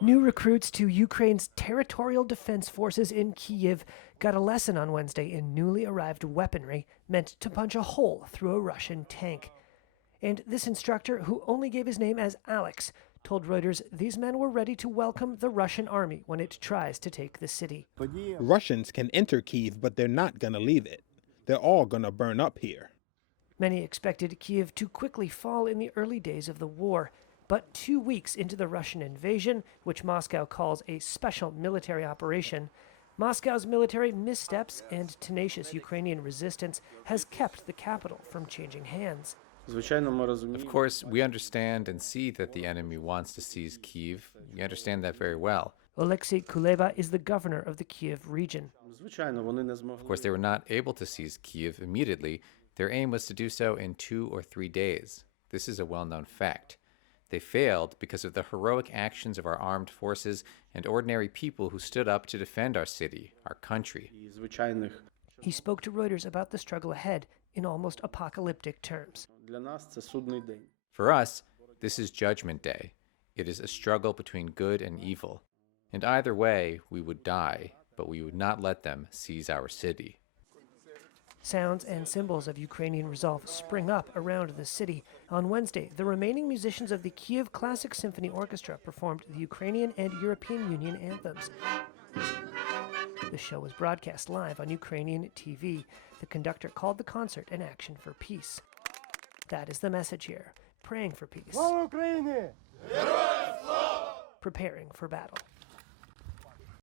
New recruits to Ukraine's territorial defense forces in Kiev got a lesson on Wednesday in newly arrived weaponry meant to punch a hole through a Russian tank. And this instructor, who only gave his name as Alex, told Reuters these men were ready to welcome the Russian army when it tries to take the city. Russians can enter Kiev, but they're not going to leave it. They're all going to burn up here. Many expected Kiev to quickly fall in the early days of the war. But 2 weeks into the Russian invasion, which Moscow calls a special military operation, Moscow's military missteps and tenacious Ukrainian resistance has kept the capital from changing hands. Of course, we understand and see that the enemy wants to seize Kyiv. We understand that very well. Oleksiy Kuleba is the governor of the Kiev region. Of course, they were not able to seize Kyiv immediately. Their aim was to do so in 2 or 3 days. This is a well-known fact. They failed because of the heroic actions of our armed forces and ordinary people who stood up to defend our city, our country. He spoke to Reuters about the struggle ahead in almost apocalyptic terms. For us, this is Judgment Day. It is a struggle between good and evil. And either way, we would die, but we would not let them seize our city. Sounds and symbols of Ukrainian resolve spring up around the city. On Wednesday, the remaining musicians of the Kiev Classic Symphony Orchestra performed the Ukrainian and European Union anthems. The show was broadcast live on Ukrainian TV. The conductor called the concert an action for peace. That is the message here, praying for peace, preparing for battle.